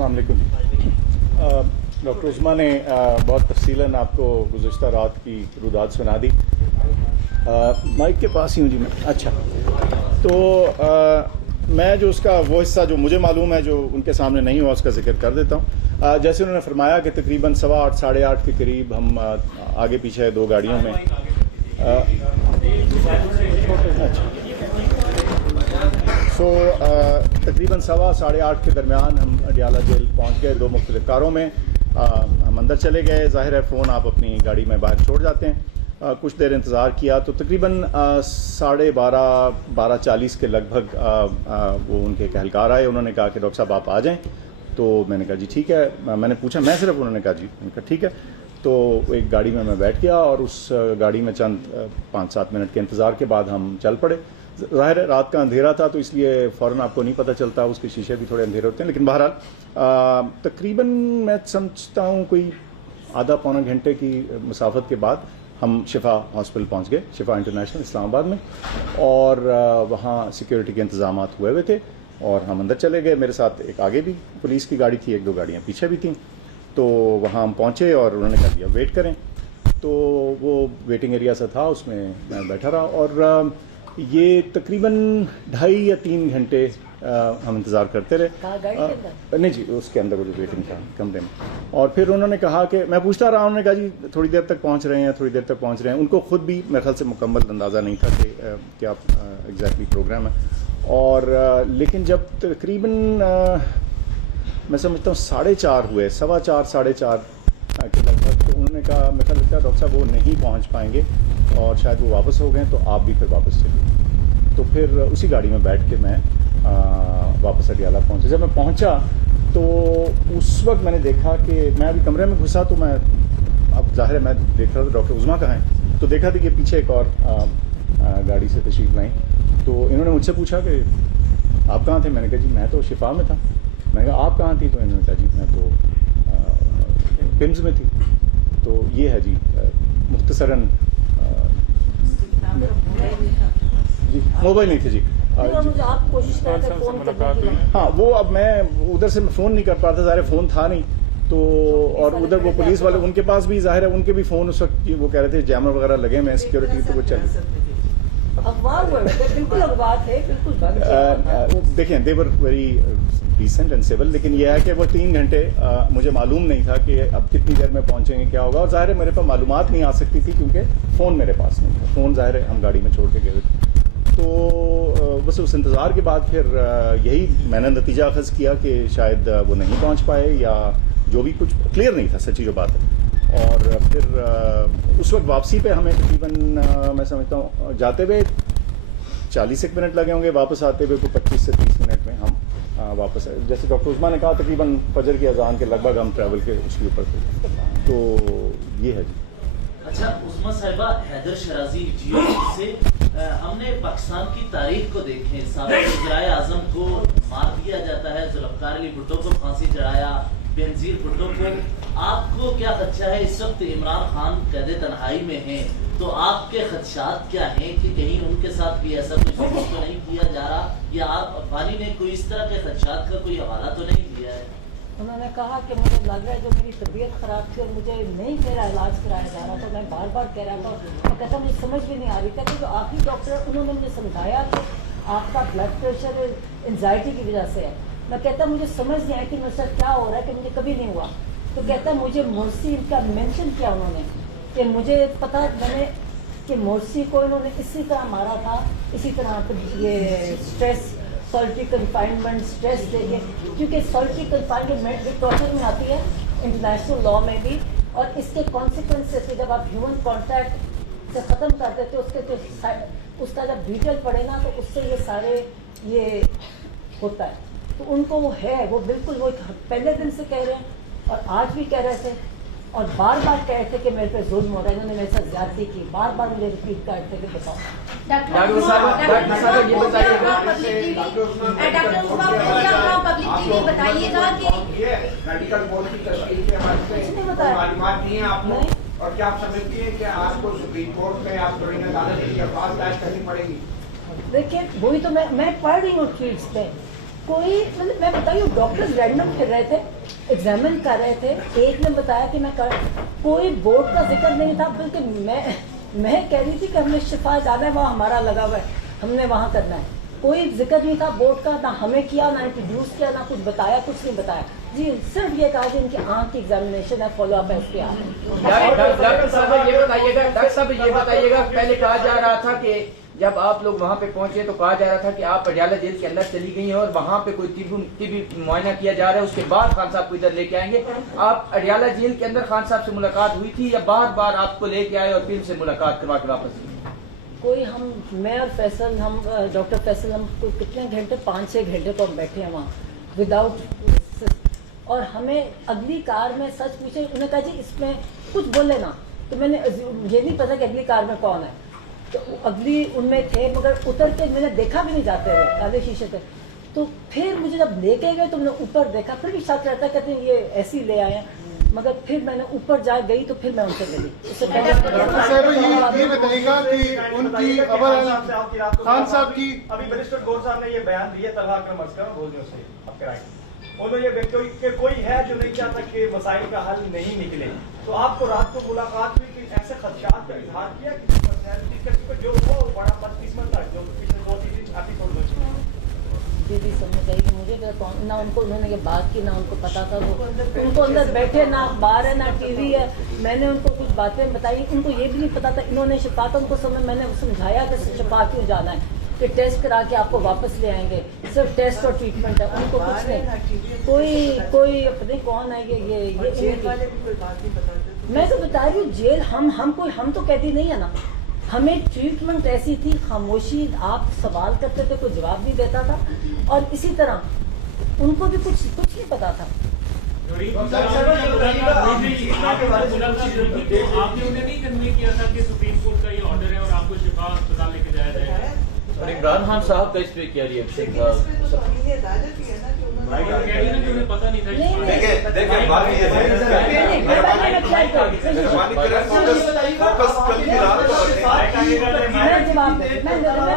अस्सलाम वालेकुम। डॉक्टर उस्मा ने बहुत तफसीलन आपको गुज़श्ता रात की रुदात सुना दी। माइक के पास ही हूँ जी मैं। अच्छा, तो मैं जो उसका वो हिस्सा जो मुझे मालूम है, जो उनके सामने नहीं हुआ, उसका जिक्र कर देता हूँ। जैसे उन्होंने फरमाया कि तकरीबन 8:15 साढ़े 8 के करीब हम आगे पीछे दो गाड़ियों में तकरीबन 8:15 साढ़े 8 के दरमियान हम अडियाला जेल पहुँच गए। दो मुख्तलिफ कारों में हम अंदर चले गए। ज़ाहिर है फ़ोन आप अपनी गाड़ी में बाहर छोड़ जाते हैं। कुछ देर इंतज़ार किया तो तकरीबन 12:30 12:40 के लगभग वो उनके एक एहलकार आए। उन्होंने कहा कि डॉक्टर साहब आप आ जाएं। तो मैंने कहा जी ठीक है। मैंने पूछा मैं सिर्फ, उन्होंने कहा जी। मैंने कहा ठीक है। तो एक गाड़ी में मैं बैठ गया और उस गाड़ी में चंद 5-7 मिनट के इंतज़ार के बाद हम चल पड़े। ज़ाहिर है रात का अंधेरा था तो इसलिए फ़ौरन आपको नहीं पता चलता, उसके शीशे भी थोड़े अंधेरे होते हैं। लेकिन बहरहाल तकरीबन मैं समझता हूँ कोई आधा पौना घंटे की मुसाफत के बाद हम शिफा हॉस्पिटल पहुँच गए, शिफा इंटरनेशनल इस्लामाबाद में। और वहाँ सिक्योरिटी के इंतजाम हुए हुए थे और हम अंदर चले गए। मेरे साथ एक आगे भी पुलिस की गाड़ी थी, 1-2 गाड़ियाँ पीछे भी थीं। तो वहाँ हम पहुँचे और उन्होंने कहा दिया वेट करें। तो वो वेटिंग एरिया सा था, उसमें मैं बैठा रहा और ये तकरीबन 2.5 या 3 घंटे हम इंतज़ार करते रहे। नहीं जी, उसके अंदर वो जो वेटिंग था कमरे में। और फिर उन्होंने कहा कि मैं पूछता रहा, उन्होंने कहा जी थोड़ी देर तक पहुंच रहे हैं, थोड़ी देर तक पहुंच रहे हैं। उनको खुद भी मेरे ख्याल से मुकम्मल अंदाज़ा नहीं था कि क्या एग्जैक्टली प्रोग्राम है। और लेकिन जब तकरीबन मैं समझता हूँ 4:30 हुए, 4:15 4:30 के लगभग, तो उन्होंने कहा मेरे ख्याल लगता है डॉक्टर साहब वो नहीं पहुँच पाएंगे और शायद वो वापस हो गए, तो आप भी फिर वापस चलिए। तो फिर उसी गाड़ी में बैठ के मैं वापस अडियाला पहुंचा। जब मैं पहुंचा तो उस वक्त मैंने देखा कि मैं अभी कमरे में घुसा तो मैं, अब जाहिर है मैं देख रहा था डॉक्टर उज़्मा कहाँ हैं। तो देखा था कि पीछे एक और गाड़ी से तशरीफ़ लाई। तो इन्होंने मुझसे पूछा कि आप कहाँ थे। मैंने कहा जी मैं तो शिफा में था। मैंने कहा आप कहाँ थी। तो इन्होंने कहा जी मैं तो पिम्स में थी। तो ये है जी मुख्तसरन जी, मोबाइल नहीं थे जी। आप कोशिश हाँ, वो अब मैं उधर से फ़ोन नहीं कर पा था, ज़ाहिर फ़ोन था नहीं। तो और उधर वो पुलिस वाले, उनके पास भी ज़ाहिर है उनके भी फ़ोन उस वक्त वो कह रहे थे जैमर वगैरह लगे हैं सिक्योरिटी, तो वो चल देखें they were very decent and civil. लेकिन यह है कि वो 3 घंटे मुझे मालूम नहीं था कि अब कितनी देर में पहुंचेंगे, क्या होगा। और ज़ाहिर है मेरे पास मालूमात नहीं आ सकती थी क्योंकि फ़ोन मेरे पास नहीं था। फ़ोन ज़ाहिर है हम गाड़ी में छोड़ के गए थे। तो बस उस इंतज़ार के बाद फिर यही मैंने नतीजा अखज़ किया कि शायद वो नहीं पहुंच पाए या जो भी कुछ क्लियर नहीं था, सच्ची जो बात है। और फिर उस वक्त वापसी पे हमें तकरीबन मैं समझता हूँ जाते हुए 40 मिनट लगे होंगे, वापस आते हुए कोई 25 से 30 मिनट में हम वापस आए। जैसे डॉक्टर उस्मा ने कहा तकरीबन फजर की अजान के लगभग हम ट्रैवल के उसके ऊपर थे। तो ये है जी। अच्छा उस्मा साहिबा, हैदर शराजी जियो से हमने पाकिस्तान की तारीख को देखें। साबिक़ वज़ीर-ए-आज़म को मार दिया जाता है, जुल्फ़िकार अली भुट्टो को फांसी चढ़ाया, बेनज़ीर भुट्टो को। आपको क्या खदशा है? इस वक्त इमरान खान कैद तन्हाई में हैं, तो आपके खदशात क्या हैं कि कहीं उनके साथ भी ऐसा कुछ तो नहीं किया जा रहा, या आप अफगानी ने कोई इस तरह के खदशात का कोई हवाला तो नहीं दिया है? उन्होंने कहा कि मुझे लग रहा है जो मेरी तबीयत ख़राब थी और मुझे नहीं मेरा इलाज कराया जा रहा था। मैं बार बार कह रहा था, मैं कहता मुझे समझ भी नहीं आ रही। कहते जो आखिरी डॉक्टर उन्होंने मुझे समझाया कि आपका ब्लड प्रेशर एंजाइटी की वजह से है। मैं कहता मुझे समझ नहीं आया कि मेरे साथ क्या हो रहा है, कि मुझे कभी नहीं हुआ। तो कहता मुझे मोर्सी का मेंशन किया उन्होंने कि मुझे पता, मैंने कि मोर्सी को इन्होंने इसी तरह मारा था, इसी तरह ये स्ट्रेस सॉलिटरी कन्फाइनमेंट स्ट्रेस देके, क्योंकि सॉलिटरी कन्फाइनमेंट भी टॉर्चर में आती है इंटरनेशनल लॉ में भी। और इसके कॉन्सिक्वेंसेस कि जब आप ह्यूमन कॉन्टैक्ट से ख़त्म कर देते हो उसके तो उसका जब डिटेल पड़े ना तो उससे ये सारे ये होता है। तो उनको वो है, वो बिल्कुल वो पहले दिन से कह रहे हैं और आज भी कह रहे थे और बार बार कह रहे थे कि मेरे पे जुल्म हो रहा है, इन्होंने मेरे साथ ज्यादती की। बार बार मुझे रिपीट कर रहे थे कि बताओ डॉक्टर साहब ये बताइएगा मेडिकल बोर्ड की तस्वीर के हवाले से मालूमात नहीं है आपको, और क्या आप समझती हैं कि आपको सुप्रीम कोर्ट में आप तोड़ीन अदालत की दरख्वास्त दायर करनी पड़ेगी? देखिए वही तो मैं पढ़ रही हूँ ट्वीट्स पे, कोई मतलब मैं बताइए डॉक्टर्स रैंडम फिर रहे थे, एग्जामिन कर रहे थे, एक ने बताया कि मैं कर, कोई बोर्ड का जिक्र नहीं था, बल्कि मैं कह रही थी कि हमने शिफा जाना है, वहाँ हमारा लगा हुआ है, हमने वहाँ करना है। कोई जिक्र नहीं था बोर्ड का, ना हमें किया, ना इंट्रोड्यूस किया, ना कुछ बताया, कुछ नहीं बताया जी। सिर्फ ये कहा कि इनकी आँख की एग्जामिनेशन है, फॉलो अप है उसके आगे। डॉक्टर साहब ये बताइएगा, डॉक्टर साहब ये बताइएगा, पहले कहा जा रहा था कि जब आप लोग वहाँ पे पहुंचे तो कहा जा रहा था कि आप अडियाला जेल के अंदर चली गई हैं और वहाँ पे कोई तिब्बी मुआयना किया जा रहा है, उसके बाद खान साहब को इधर लेके आएंगे। आप अडियाला जेल के अंदर खान साहब से मुलाकात हुई थी या बार बार आपको लेके आए और फिर से मुलाकात करवा के वापस? कोई मैं और फैसल, हम डॉक्टर फैसल, हम कोई कितने घंटे, 5-6 घंटे तो हम बैठे हैं वहाँ विदाउट, और हमें अगली कार में सच पूछे, उन्होंने कहा जी इसमें कुछ बोले ना, तो मैंने ये नहीं पता कि अगली कार में कौन है, तो अगली उनमें थे, मगर उतर के मैंने देखा भी नहीं जाते हुए, काले शीशे थे। तो फिर मुझे जब लेके गए तो मैंने ऊपर देखा, फिर भी शक रहता, कहते हैं ये ऐसे ही ले आए हैं, मगर फिर मैंने ऊपर जा गई तो फिर मैं उनसे मिली। उससे पहले ये बताइएगा कि उनकी खान साहब की अभी बैरिस्टर गौर साहब ने ये बयान दिया, तलहा अकरम असगर बोल दिया उससे आपके राइट, उन्होंने ये व्यक्ति कि कोई है जो नहीं चाहता कि मसाइल का हल नहीं निकले, तो आपको रात को मुलाकात हुई कि ऐसे खदशात का इजहार किया कि जो वो बड़ा बदकिस्मत था जो पिछले 2-3 दिन एपिसोड में दीदी समझ आएगी मुझे, ना उनको उन्होंने ये बात की, ना उनको पता था, वो उनको अंदर बैठे, ना अखबार है ना टीवी है, मैंने उनको कुछ बातें बताई, उनको ये भी नहीं पता था, इन्होंने शिफा का उनको मैंने समझाया कि शिफा क्यों जाना है, कि टेस्ट करा के आपको वापस ले आएंगे, सिर्फ टेस्ट और ट्रीटमेंट है, उनको कुछ नहीं, कोई अपने कौन है ये मैं तो बता रही हूँ, जेल हम तो कहती नहीं है ना, हमें ट्रीटमेंट ऐसी थी, खामोशी, आप सवाल करते थे कोई जवाब नहीं देता था, और इसी तरह उनको भी कुछ नहीं पता था। आपने उन्हें नहीं कन्वे किया था कि सुप्रीम कोर्ट का ये ऑर्डर है और आपको शिफा अस्पताल लेके जाया जाएगा? और इमरान खान साहब का इस पे क्या रिएक्शन था? उन्हें पता नहीं था।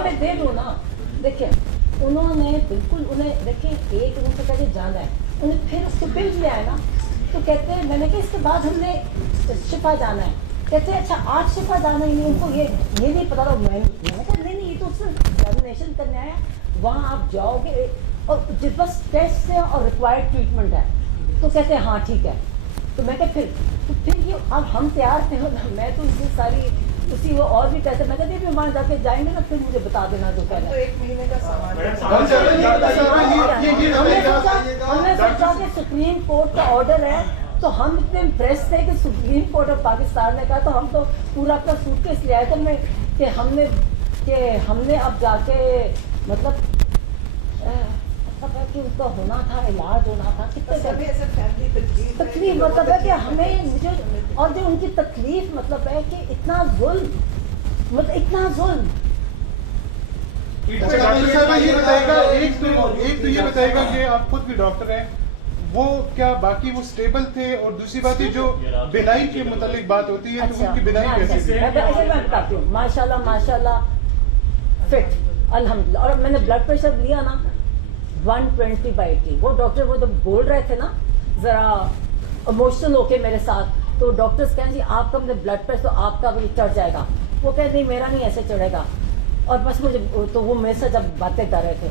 मैं दे दूँ ना, देखिए उन्होंने बिल्कुल, उन्हें देखिए एक उनसे कहे जाना है, उन्हें फिर उसको बिल ले आए ना, तो कहते हैं, मैंने कहा इसके बाद हमने शिफा जाना है, कहते हैं अच्छा आज शिफा जाना ही नहीं, उनको ये नहीं पता था। मैंने कहा नहीं ये तो सिर्फ एग्जामिनेशन करने आया, वहाँ आप जाओगे और जिस बस टेस्ट है और रिक्वायर्ड ट्रीटमेंट है, तो कहते हैं हाँ ठीक है, तो मैं कहा फिर ये अब हम तैयार थे, मैं तो इतनी सारी उसी वो और भी कहते, मैं कहती वहाँ जाके जाएंगे ना, फिर मुझे बता देना जो कहना है। 1 महीने का हमने सोचा कि सुप्रीम कोर्ट का ऑर्डर है, तो हम इतने इम्प्रेस थे कि सुप्रीम कोर्ट ऑफ पाकिस्तान ने कहा, तो हम तो पूरा अपना सूटकेस ले आए थे कि हमने अब जाके मतलब कि उनका होना था, इलाज होना था, कितने तकलीफ, मतलब है कि हमें मुझे, और जो उनकी तकलीफ मतलब है कि इतना जुल्म, मतलब इतना जुल्म। ये बताएगा, एक तो ये बताएगा कि आप खुद भी डॉक्टर हैं, वो क्या बाकी वो स्टेबल थे, और दूसरी बात ये जो बिनाई के मुतालिक बात होती है, तो उनकी बिनाई कैसी थी? मैं बताती हूँ, माशाल्लाह फिट अल्हम्दुलिल्लाह, और मैंने ब्लड प्रेशर लिया ना 120/80, वो डॉक्टर वो जब बोल रहे थे ना जरा इमोशनल होके मेरे साथ, तो डॉक्टर्स कहें जी आपका मतलब ब्लड प्रेशर, तो आपका भी चढ़ जाएगा, वो कहे नहीं मेरा नहीं ऐसे चढ़ेगा, और बस मुझे तो वो मेरे से जब बातें कर रहे थे,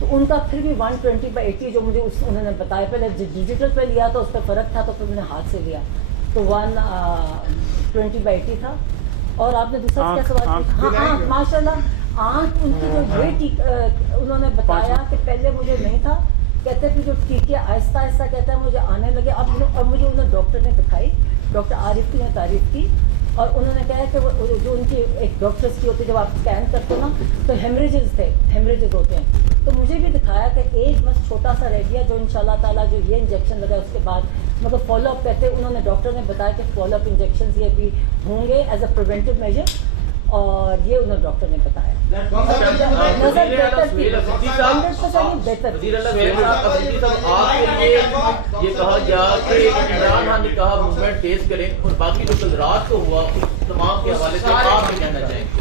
तो उनका फिर भी 120/80 जो मुझे उन्होंने बताया, पहले डिजिटल पे लिया तो उस पर फ़र्क था, तो फिर मैंने हाथ से लिया, तो 120/80 था। और आपने दूसरा क्या सवाल किया? हाँ माशाल्लाह आँख उनकी जो ये उन्होंने बताया कि पहले मुझे नहीं था, कहते फिर जो टीके आहिस्ता आहिस्ता कहते हैं मुझे आने लगे, अब मुझे उन्हें डॉक्टर ने दिखाई, डॉक्टर आरिफ की ने तारीफ की, और उन्होंने कहा कि वो जो उनकी एक डॉक्टर्स की होती है, जब आप स्कैन करते हो ना तो हेमरेजेस होते हैं, तो मुझे भी दिखाया कि एक बस छोटा सा रह गया, जो इंशाल्लाह ताला जो ये इंजेक्शन लगा उसके बाद मतलब फॉलोअप कहते, उन्होंने डॉक्टर ने बताया कि फॉलोअप इंजेक्शन ये भी होंगे एज अ प्रिवेंटिव मेजर, और ये उन्होंने डॉक्टर ने बताया। ये कहा गया कि इमरान खान ने कहा मूवमेंट तेज करें, और बाकी जो कल रात को हुआ उस तमाम के हवाले से आप क्या कहना चाहेंगे?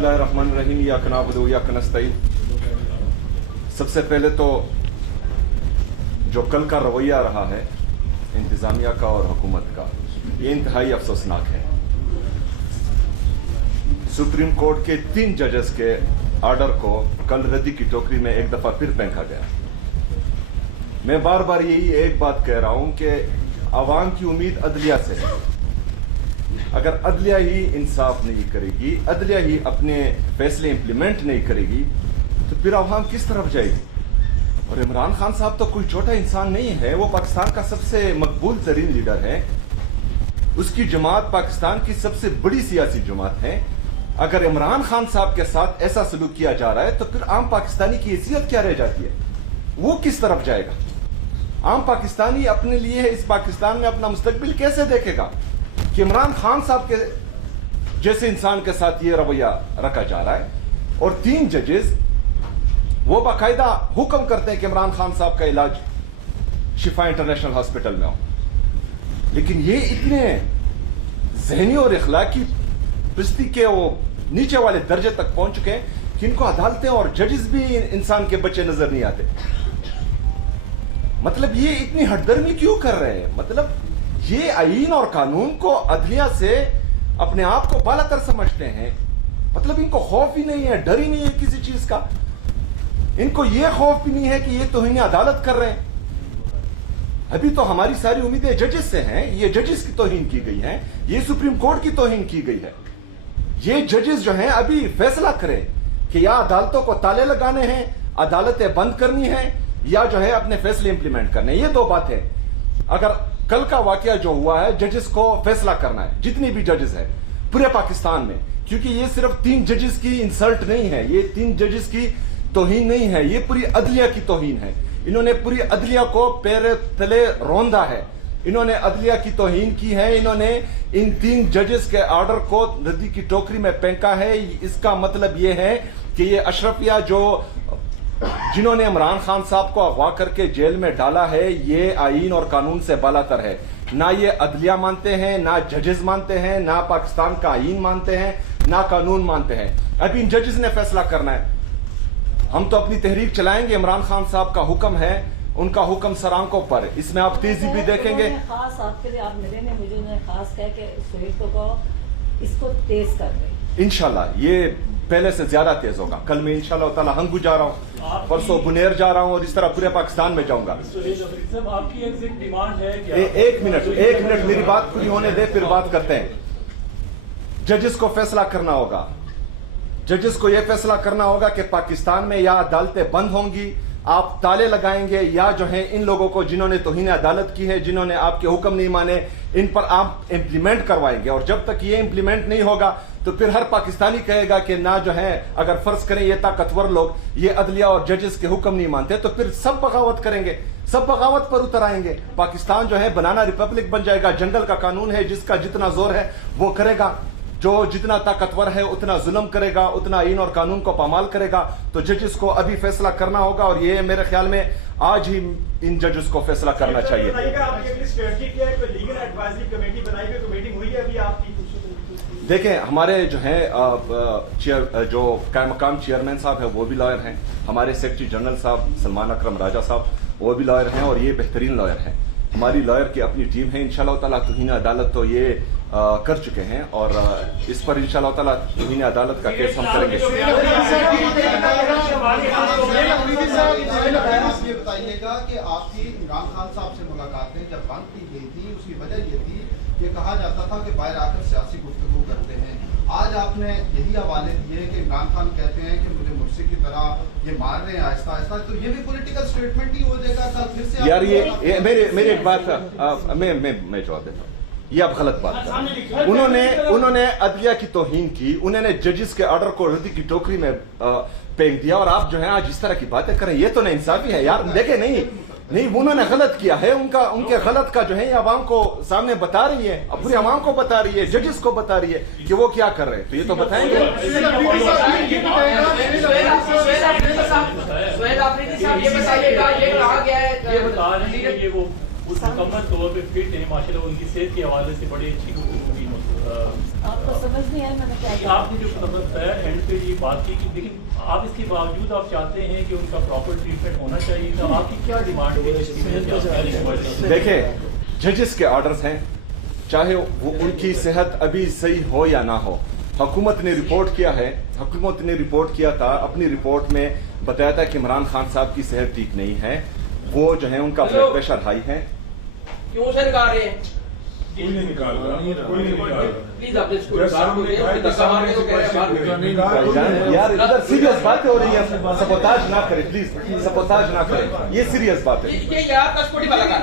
बिस्मिल्लाहिर्रहमानिर्रहीम इय्याक नअबुदु व इय्याक नस्तईन। सबसे पहले तो जो कल का रवैया रहा है इंतजामिया का और हुकूमत का, ये इंतहाई अफसोसनाक है। सुप्रीम कोर्ट के 3 जजेस के ऑर्डर को कल रद्दी की टोकरी में एक दफा फिर फेंका गया। मैं बार बार यही एक बात कह रहा हूं कि आवाम की उम्मीद अदलिया से है। अगर अदलिया ही इंसाफ नहीं करेगी, अदलिया ही अपने फैसले इंप्लीमेंट नहीं करेगी, तो फिर आवाम किस तरफ जाएगी? और इमरान खान साहब तो कोई छोटा इंसान नहीं है, वो पाकिस्तान का सबसे मकबूल तरीन लीडर है। उसकी जमात पाकिस्तान की सबसे बड़ी सियासी जमात है। अगर इमरान खान साहब के साथ ऐसा सलूक किया जा रहा है तो फिर आम पाकिस्तानी की हैसियत क्या रह जाती है? वो किस तरफ जाएगा? आम पाकिस्तानी अपने लिए इस पाकिस्तान में अपना मुस्तकबिल कैसे देखेगा कि इमरान खान साहब के जैसे इंसान के साथ ये रवैया रखा जा रहा है? और 3 जजेस वो बाकायदा हुक्म करते हैं कि इमरान खान साहब का इलाज शिफा इंटरनेशनल हॉस्पिटल में हो, लेकिन ये इतने ज़हनी और इखलाकी पिस्ती के वो नीचे वाले दर्जे तक पहुंच चुके हैं कि इनको अदालतें और जजेस भी इंसान के बच्चे नजर नहीं आते। मतलब ये इतनी हटदर्मी क्यों कर रहे हैं? मतलब ये आईन और कानून को अदलिया से अपने आप को बालातर समझते हैं। मतलब इनको खौफ ही नहीं है, डर ही नहीं है किसी चीज का। इनको ये खौफ भी नहीं है कि ये तौहीन अदालत कर रहे हैं। अभी तो हमारी सारी उम्मीदें जजेस से हैं। ये जजेस की तौहीन की गई है, ये सुप्रीम कोर्ट की तौहीन की गई है। ये जजेस जो हैं अभी फैसला करें कि या अदालतों को ताले लगाने हैं, अदालतें बंद करनी है, या जो है अपने फैसले इंप्लीमेंट करने। ये 2 बातें। अगर कल का वाकया जो हुआ है, जजेस को फैसला करना है, जितनी भी जजेस है पूरे पाकिस्तान में, क्योंकि ये सिर्फ 3 जजेस की इंसल्ट नहीं है, ये 3 जजेस की तौहीन नहीं है, ये पूरी अदलिया की तौहीन है। इन्होंने पूरी अदलिया को पैर तले रौंदा है, इन्होंने अदलिया की तौहीन की है। इन्होंने इन 3 जजेस के ऑर्डर को रद्दी की टोकरी में फेंका है। इसका मतलब ये है कि ये अशरफिया जो जिन्होंने इमरान खान साहब को अगवा करके जेल में डाला है, ये आईन और कानून से बालातर है। ना ये अदलिया मानते हैं, ना जजेस मानते हैं, ना पाकिस्तान का आईन मानते हैं, ना कानून मानते हैं। अब इन जजेस ने फैसला करना है। हम तो अपनी तहरीक चलाएंगे, इमरान खान साहब का हुक्म है, उनका हुक्म सर आंखों पर। इसमें आप तेजी भी देखेंगे। खास आपके लिए आप मिले ने मुझे उन्होंने खास कहा कि सुहेब को इसको तेज कर रहे। इंशाल्लाह ये पहले से ज्यादा तेज होगा। कल मैं इंशाल्लाह ताला हंगू जा रहा हूँ, परसों बुनेर जा रहा हूँ, और इस तरह पूरे पाकिस्तान में जाऊंगा। आपकी एक डिमांड है कि एक मिनट मेरी बात पूरी होने दे, फिर बात करते हैं। जजेस को फैसला करना होगा। जजेस को यह फैसला करना होगा कि पाकिस्तान में या अदालतें बंद होंगी, आप ताले लगाएंगे, या जो है इन लोगों को जिन्होंने तौहीन अदालत की है, जिन्होंने आपके हुक्म नहीं माने, इन पर आप इंप्लीमेंट करवाएंगे। और जब तक ये इंप्लीमेंट नहीं होगा तो फिर हर पाकिस्तानी कहेगा कि ना जो है, अगर फर्ज करें ये ताकतवर लोग ये अदलिया और जजेस के हुक्म नहीं मानते, तो फिर सब बगावत करेंगे, सब बगावत पर उतर आएंगे। पाकिस्तान जो है बनाना रिपब्लिक बन जाएगा। जंगल का कानून है, जिसका जितना जोर है वो करेगा, जो जितना ताकतवर है उतना जुल्म करेगा, उतना आईन और कानून को पामाल करेगा। तो जजेस को अभी फैसला करना होगा, और ये मेरे ख्याल में आज ही इन जजेस को फैसला करना चाहिए। देखें, हमारे जो है जो कायम चेयरमैन साहब है वो भी लॉयर हैं, हमारे सेक्रेटरी जनरल साहब सलमान अकरम राजा साहब वो भी लॉयर हैं, और ये बेहतरीन लॉयर हैं। हमारी लॉयर की अपनी टीम है। इंशाल्लाह ताला तौहीन अदालत तो ये कर चुके हैं, और इस पर इंशाल्लाह ताला तौहीन अदालत का केस हम करेंगे। ये बताइएगा कि आपकी इमरान खान साहब से मुलाकातें जब बंद की गई थी, उसकी वजह ये थी, ये कहा जाता था कि बाहर आकर सियासी गुफ्तगू करते हैं। आज आपने यही हवाले दिए कि इमरान खान कहते हैं कि मुझे मुर्सी की तरह ये मार रहे हैं आहिस्ता आहिस्ता, तो ये भी पॉलिटिकल स्टेटमेंट ही हो जाएगा। कल फिर से यार ये मेरी एक बात मैं जवाब देता हूँ। ये आप गलत बात। उन्होंने अदलिया की तौहीन की, उन्होंने जजेस के ऑर्डर को रद्दी की टोकरी में फेंक दिया, और आप जो है आज इस तरह की बातें करें, ये तो नाइंसाफी है यार। देखे नहीं उन्होंने गलत किया है, उनके गलत का जो है आवाम को सामने बता रही है, अब पूरी आवाम को बता रही है, जजेस को बता रही है कि वो क्या कर रहे हैं, तो ये तो बताएंगे। मुकम्मल तौर पे फिट है माशाल्लाह, उनकी सेहत के हवाले से बड़ी अच्छी गुफ्तगू की। आपको समझ नहीं आया मैंने क्या कहा? आपने जो मतलब एंड पे ये बात की कि लेकिन आप इसके बावजूद आप चाहते हैं कि उनका प्रॉपर ट्रीटमेंट होना चाहिए, तो आपकी क्या डिमांड है? देखें, जजेस के ऑर्डर्स हैं, चाहे वो उनकी सेहत अभी सही हो या ना हो। हुकूमत ने रिपोर्ट किया है, हुकूमत ने रिपोर्ट किया था, अपनी रिपोर्ट में बताया था कि इमरान खान साहब की सेहत ठीक नहीं है, वो जो है उनका ब्लड प्रेशर हाई है। क्यों से निकाल रहे हैं? कोई नहीं निकाल रहा, कोई नहीं निकाल रहा। प्लीज आप इसको बात को धक्का मारने को कह रहे हैं बात भाईजान यार इधर सीरियस बातें हो रही है, सपोताज ना करें प्लीज, सपोताज ना करें, ये सीरियस बात है। ये यार कस्टडी वाला का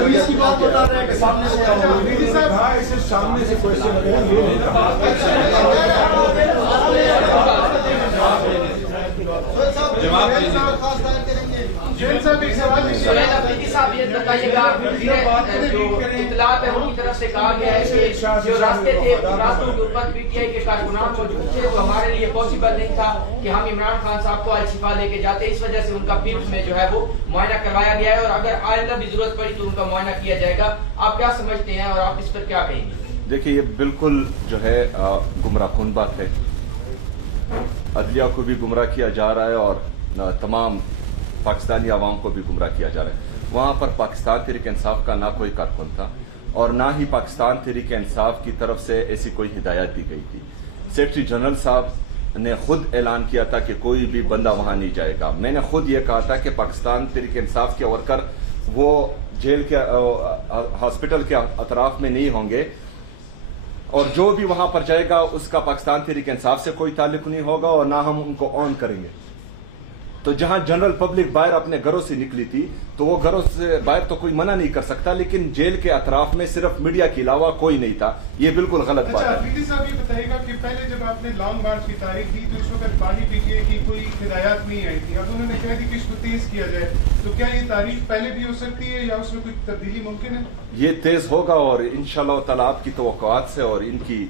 पुलिस की बात बता रहे हैं कि सामने से इसे सामने से क्वेश्चन साहब ये बताइएगा, जो इतलात है उनकी तरफ से कहा गया है कि जो रास्ते थे रास्तों के ऊपर पीटीआई के कारकुनान मौजूद थे, तो हमारे लिए पॉसिबल नहीं था कि हम इमरान खान साहब को अल शिफा लेके जाते, इस वजह से उनका पिप्स में जो है वो मुआयना करवाया गया है और अगर आइंदा भी जरूरत पड़ी तो उनका मुआयना किया जाएगा। आप क्या समझते हैं और आप इस पर क्या कहेंगे? देखिए, ये बिल्कुल जो है गुमराह कुन बात है, अदलिया को भी गुमराह किया जा रहा है और तमाम पाकिस्तानी आवाम को भी गुमराह किया जा रहा है। वहाँ पर पाकिस्तान तहरीक इंसाफ का ना कोई कारकुन था और ना ही पाकिस्तान तहरीक इंसाफ की तरफ से ऐसी कोई हिदायत दी गई थी। सेक्रेटरी जनरल साहब ने खुद ऐलान किया था कि कोई भी बंदा वहाँ नहीं जाएगा। मैंने खुद ये कहा था कि पाकिस्तान तहरीक इंसाफ के वर्कर वो जेल के हॉस्पिटल के अतराफ में नहीं होंगे और जो भी वहाँ पर जाएगा उसका पाकिस्तान तहरीक इंसाफ से कोई ताल्लुक नहीं होगा और ना हम उनको ऑन करेंगे। तो जहां जनरल पब्लिक बाहर अपने घरों से निकली थी तो वो घरों से बाहर तो कोई मना नहीं कर सकता, लेकिन जेल के अतराफ में सिर्फ मीडिया के अलावा कोई नहीं था, ये बिल्कुल गलत बात है। अफरीदी साहब ये बताइएगा कि पहले जब आपने लॉन्ग मार्च की तारीख दी तो इस वक्त पार्टी पीटीआई की कोई हिदायत नहीं आई थी, अब उन्होंने कहा कि इसको तेज किया जाए, तो क्या ये तारीख पहले भी हो सकती है या उसमें कोई तब्दीली मुमकिन है? ये तेज होगा और इंशाल्लाह ताला आपकी तवक्कुआत से और इनकी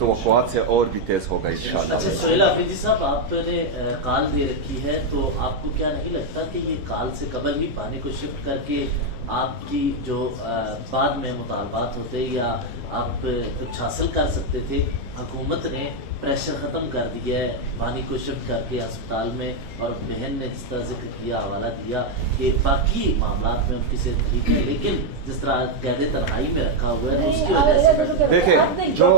तवक्कुआत से और भी तेज होगा इंशाल्लाह। अच्छा सोहेल अफरीदी साहब, आपने काल दे रखी है, तो आपको क्या नहीं लगता कि ये काल से कबल ही पानी को शिफ्ट करके आपकी जो बाद में मुतालबात होते या आप कुछ हासिल कर सकते थे? हुकूमत ने प्रेशर ख़त्म कर दिया है पानी को शिफ्ट करके अस्पताल में, और बहन ने जिस तरह जिक्र किया, हवाला दिया कि बाकी मामला में उनकी सेहत ठीक है, लेकिन जिस तरह कैद तन्हाई में रखा हुआ है उसकी वजह से देखिए जो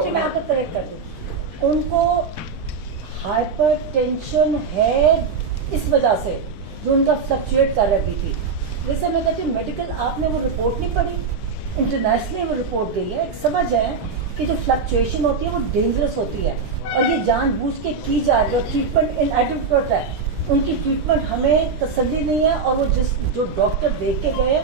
उनको हाइपर टेंशन है इस वजह से जो उनका फ्लक्चुएट कर रही थी। जैसे मैं कहती हूँ मेडिकल, आपने वो रिपोर्ट नहीं पढ़ी, इंटरनेशनली वो रिपोर्ट गई है। समझ जाए कि जो फ्लक्चुएशन होती है वो डेंजरस होती है और ये जानबूझ के की जा रही है। ट्रीटमेंट इनएडिक्वेट है, उनकी ट्रीटमेंट हमें तसल्ली नहीं है और वो जो डॉक्टर देख के गए,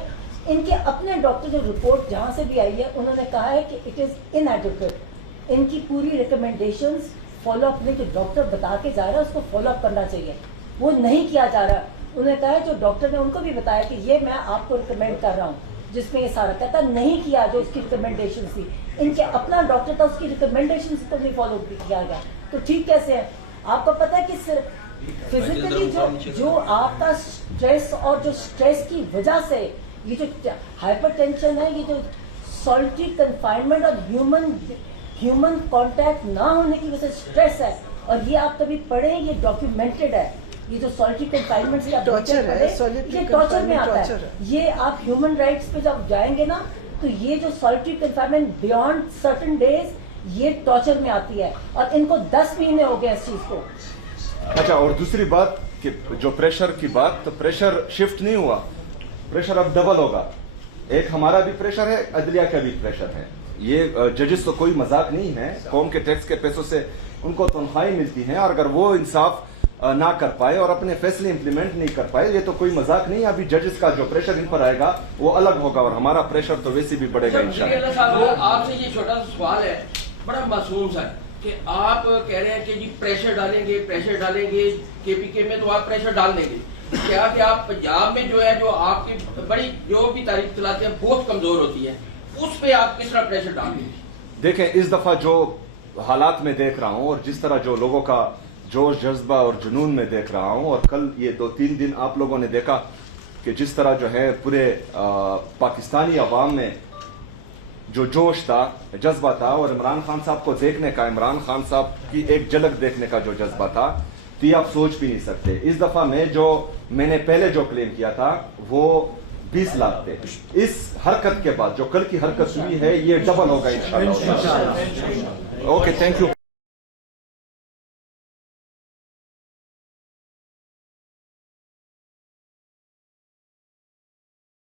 इनके अपने डॉक्टर जो रिपोर्ट जहाँ से भी आई है उन्होंने कहा है कि इट इज़ इनएडिक्वेट। इनकी पूरी रिकमेंडेशंस फॉलो अप नहीं, जो डॉक्टर बता के जा रहा है उसको फॉलो अप करना चाहिए, वो नहीं किया जा रहा। उन्होंने कहा है जो डॉक्टर ने उनको भी बताया कि ये मैं आपको रिकमेंड कर रहा हूँ, जिसमें ये सारा कहता नहीं किया जो उसकी रिकमेंडेशन थी। इनके अपना डॉक्टर था, उसकी रिकमेंडेशन को नहीं फॉलो किया गया, तो ठीक कैसे है? आपको पता है कि सिर्फ फिजिकली जो आपका स्ट्रेस और जो स्ट्रेस की वजह से ये जो हाइपर टेंशन है, ये जो सॉलिटरी कन्फाइनमेंट और ह्यूमन कांटेक्ट ना होने की वजह से स्ट्रेस है, और ये आप कभी पढ़े, ये डॉक्यूमेंटेड है। ये जो सॉलिटरी कन्फाइनमेंट से टॉर्चर है, ये टॉर्चर में आता है। ये आप ह्यूमन राइट्स पे जब जाएंगे ना, तो ये जो solitary confinement beyond certain days, ये टॉर्चर में आती है, और इनको 10 महीने हो गए इस चीज को। अच्छा, और दूसरी बात कि जो प्रेशर की बात, तो प्रेशर शिफ्ट नहीं हुआ, प्रेशर अब डबल होगा। एक हमारा भी प्रेशर है, अदलिया का भी प्रेशर है। ये जजेस तो कोई मजाक नहीं है, कौम के टैक्स के पैसों से उनको तनख्वाहें मिलती हैं, और अगर वो इंसाफ ना कर पाए और अपने फैसले इंप्लीमेंट नहीं कर पाए, ये तो कोई मजाक नहीं है। अभी जजेस का जो प्रेशर इन पर आएगा वो अलग होगा, और हमारा प्रेशर तो वैसे भी बढ़ेगा इंशाल्लाह। आपसे ये छोटा सा सवाल है, बड़ा मासूम सा, कि आप कह रहे हैं कि जी प्रेशर डालेंगे केपीके में, तो आप प्रेशर डाल देंगे क्या? कि आप पंजाब में जो है, जो आपकी बड़ी जो भी तारीफ चलाते हैं बहुत कमजोर होती है, उस पे आप किस तरह प्रेशर डालेंगे? देखें, इस दफा जो हालात में देख रहा हूँ और जिस तरह जो लोगों का जोश जज्बा और जुनून में देख रहा हूँ, और कल ये 2-3 दिन आप लोगों ने देखा कि जिस तरह जो है पूरे पाकिस्तानी अवाम में जो जोश था, जज्बा था, और इमरान खान साहब को देखने का, इमरान खान साहब की एक झलक देखने का जो जज्बा था, तो आप सोच भी नहीं सकते। इस दफा मैंने पहले जो क्लेम किया था वो 20 लाख थे। इस हरकत के बाद जो कल की हरकत हुई है ये डबल होगा इंशाल्लाह। Okay, thank you.